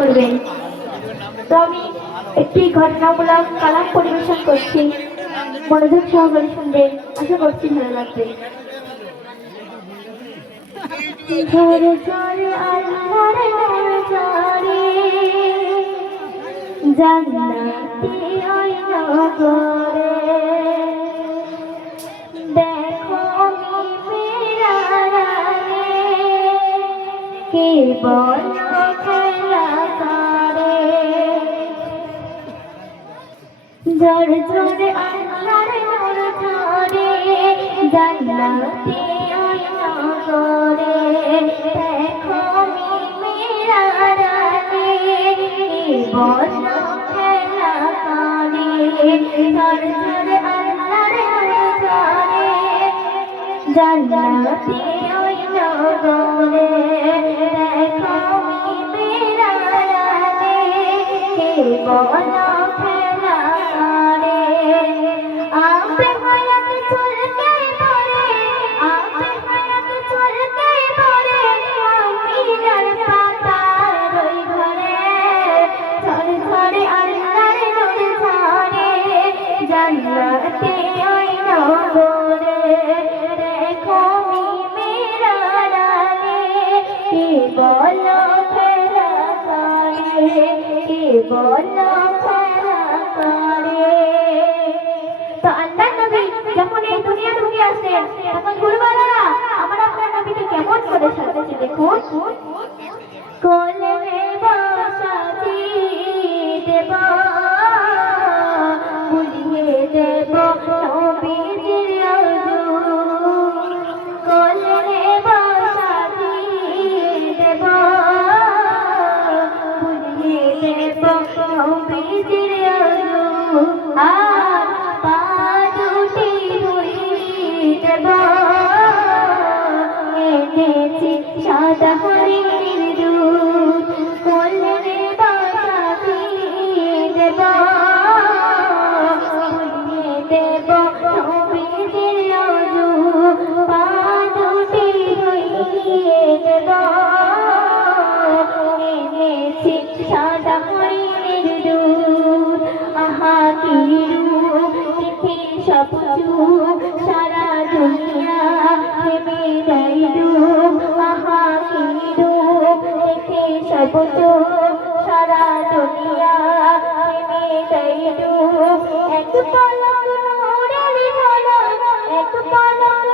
করবেন। তো আমি একটি ঘটনামূলক কালাম পরিবেশন করছি, মনোযোগ সহকারে শুনবেন, আশা করছি ভালো লাগবে। ঝরে ঝরে আল্লাহর ঝরে জান্নাতি ওই নগরে দেখো মিরারে কে বল খেলা করে। ঝরে ঝরে আল্লাহর ঝরে জান্নাতি ওই নগরে দেখো মিরারে কে বল খেলা করে। ঝরে ঝরে আল্লাহর ঝরে জান্নাতি ওই নগরে দেখো মিরারে কে বল খেলা করে। আপে হায়াত চলতে পড়ে, আপে হায়াত চলতে পড়ে আমিনার পাতার ওই ঘরে। ঝরে ঝরে আল্লাহর নূর ঝরে জান্নাতে ওই নগরে দেখো মিরারে কে বল খেলা করে, কে বল খেলা করে। তো আল্লাহ নবী যখন এই দুনিয়া ঢুকে আসলেন তখন গুরুবালারা আমার আপনার নবীকে কেমন করে সাজাচ্ছে দেখুন। কোলে বসাতি দেব বুঝিয়ে দেব নবীজির আরজু। কোলে বসাতি দেব বুঝিয়ে দেব নবীজির আরজু। আর পা দুটি ধুইয়ে দেব এনেছি সাদা হরিণের দুধ। কোলে বসাতি দেব বুঝিয়ে দেব নবীজির আরজু। পা দুটি ধুইয়ে দেব এনেছি সাদা হরিণের দুধ। আহা কি রূপ দেখে সব চুপ সারা দুনিয়া ভেবে দেয় ডুব। আহা কি রূপ দেখে সব চুপ সারা দুনিয়া ভেবে দেয় ডুব। এক পলক নূরের ঝলক, এক পলক